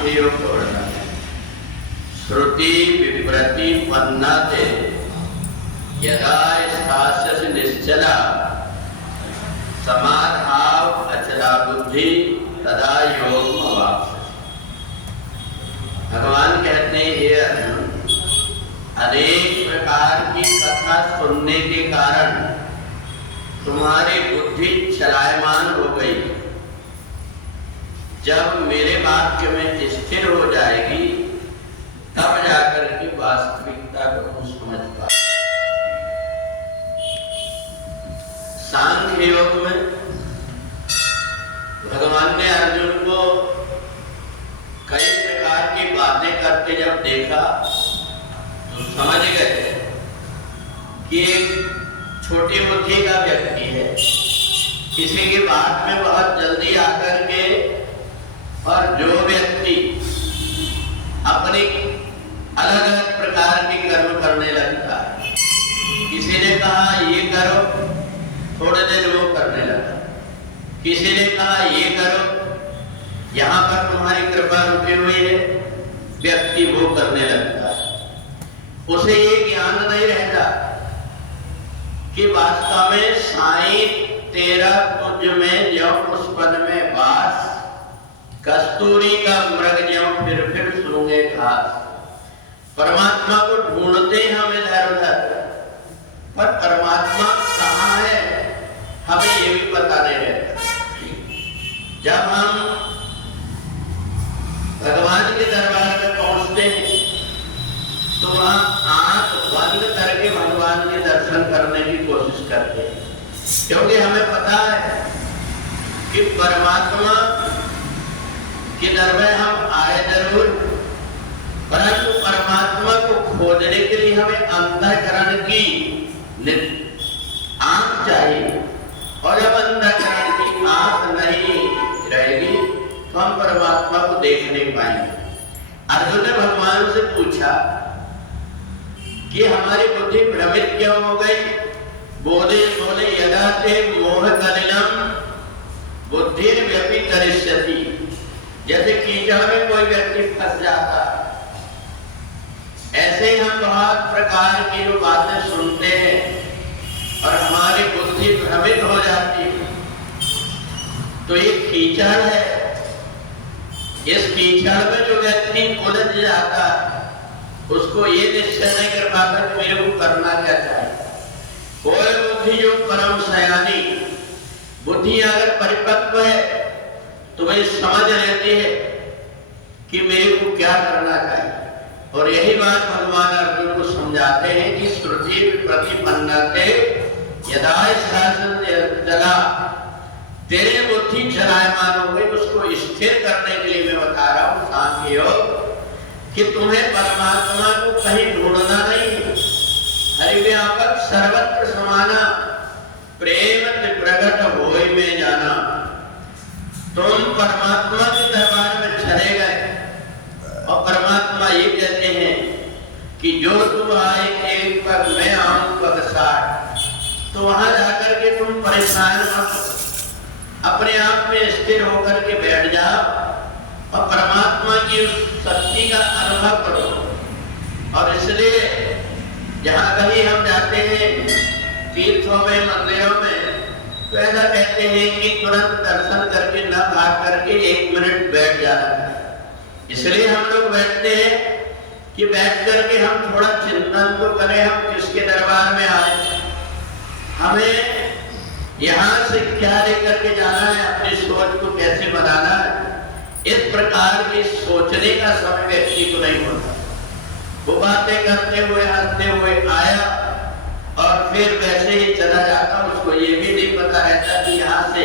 सांख्योपवर्णन श्रुति विप्रतिपन्नाते यदा स्थास्यसि निश्चला समाधाव अचला बुद्धि तदा योग अवाप्स्यसि। भगवान कहते हैं हे अर्जुन, अनेक प्रकार की कथा सुनने के कारण तुम्हारी बुद्धि चलायमान हो गई। जब मेरे वाक्य में स्थिर हो जाएगी तब जाकर के वास्तविकता को तुम समझ पाओ। सांख्य योग में भगवान ने अर्जुन को कई प्रकार की बातें करते जब देखा तो समझ गए कि एक छोटी बुद्धि का व्यक्ति है, किसी की बात में बहुत जल्दी आकर के, और जो व्यक्ति अपनी अलग अलग प्रकार की कर्म करने लगता है, किसी ने कहा ये करो, थोड़े देर वो करने लगा, किसी ने कहा ये करो, यहाँ पर तुम्हारी कृपा रुकी हुई है, व्यक्ति वो करने लगता है। उसे ये ज्ञान नहीं रहता कि वास्तव में साईं तेरा तुझ में ज्यों पुष्पन में वास, कस्तूरी का मृग ज्यों फिर सूंघे घास। परमात्मा को ढूंढते हम इधर उधर, पर परमात्मा कहाँ है हमें ये भी पता नहीं रहता। जब हम भगवान के दरबार में पहुंचते हैं तो वहां आंख बंद करके भगवान के दर्शन करने की कोशिश करते हैं, क्योंकि हमें पता है कि परमात्मा के दर में हम आए जरूर, परंतु परमात्मा को खोजने के लिए हमें अंतःकरण की आंख चाहिए, और जब अंतःकरण की आंख नहीं रहेगी तो हम परमात्मा को देख नहीं पाएंगे। अर्जुन ने भगवान से पूछा कि हमारी बुद्धि भ्रमित क्यों हो गई? बोले यदा ते मोह कलिलम बुद्धि व्यपितरिष्यति। जैसे कीचड़ में कोई व्यक्ति फंस जाता, ऐसे ही हम बहुत प्रकार की जो बातें सुनते हैं और हमारी बुद्धि भ्रमित हो जाती है। तो ये कीचड़ है, इस कीचड़ में जो व्यक्ति उलझ जाता उसको ये निश्चय नहीं कर पाता कि मेरे को करना क्या चाहिए। कोई बुद्धि जो परम सयानी बुद्धि अगर परिपक्व है तो वह समझ लेती है कि मेरे को क्या करना चाहिए। और यही बात भगवान अर्जुन को समझाते हैं कि श्रुति प्रतिपन्नते यदा चला, तेरे बुद्धि चलायमान हो गई, उसको स्थिर करने के लिए मैं बता रहा हूँ सांख्य योग, कि तुम्हें परमात्मा को कहीं ढूंढना नहीं है। हरिव्यापक सर्वत्र समाना, प्रेम प्रकट होए में जाना। तुम परमात्मा के दरबार में चले गए और परमात्मा ये कहते हैं कि जो तुम आए एक पग मैं आऊं पग 60। तो वहां जाकर के तुम परेशान मत, अपने आप में स्थिर होकर के बैठ जाओ और परमात्मा की उस शक्ति का अनुभव करो। और इसलिए जहाँ कहीं हम जाते हैं तीर्थों में, मंदिरों में, तो ऐसा कहते हैं कि तुरंत दर्शन करके न भाग करके 1 मिनट बैठ जाना। इसलिए हम लोग बैठते हैं कि बैठ करके हम थोड़ा चिंतन तो करें, हम किसके दरबार में आए, हमें यहाँ से क्या लेकर के जाना है, अपनी सोच को कैसे बनाना है। इस प्रकार की सोचने का समय व्यक्ति को नहीं होता। वो बातें करते हुए हंसते हुए आया और फिर वैसे ही चला जाता, उसको ये भी नहीं पता रहता कि यहाँ से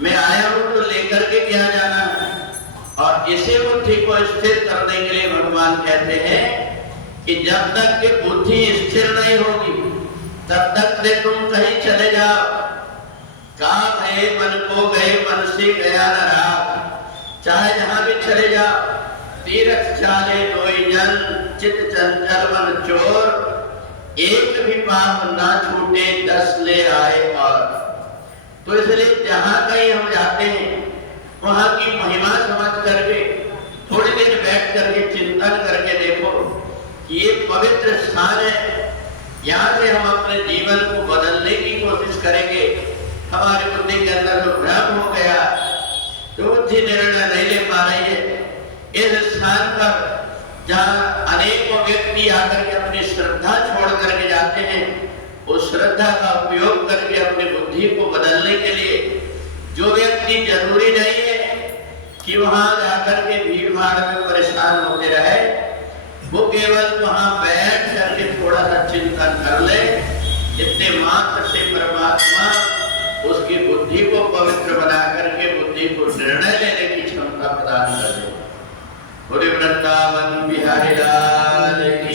मैं आया हूँ तो लेकर के क्या जाना है। और इसी बुद्धि को स्थिर करने के लिए भगवान कहते हैं कि जब तक कि बुद्धि स्थिर नहीं होगी तब तक से तुम कहीं चले जाओ। का गए मन को गए, मन से गया न रहा। चाहे जहां भी चले जाओ, तीर्थ चाले कोई जन, चित चंचल मन चोर, एक भी पाप ना छूटे 10 ले आए और। तो इसलिए जहां कहीं हम जाते हैं वहां की महिमा समझ करके थोड़ी ये पवित्र स्थान है, यहाँ से हम अपने जीवन को बदलने की कोशिश करेंगे। हमारी बुद्धि के अंदर जो भ्रम हो गया, जो बुद्धि निर्णय नहीं ले पा रही है, इस स्थान पर जहाँ अनेकों व्यक्ति आकर के अपनी श्रद्धा छोड़ करके जाते हैं, उस श्रद्धा का उपयोग करके अपनी बुद्धि को बदलने के लिए, जो व्यक्ति जरूरी नहीं है कि वहां जाकर के भीड़ भाड़ में परेशान होते रहे, वो केवल वहां बैठ करके थोड़ा सा चिंतन कर ले, इतने मात्र से परमात्मा उसकी बुद्धि को पवित्र बना करके बुद्धि को निर्णय लेने की क्षमता प्रदान कर दे। बोले वृंदावन बिहारी लाल की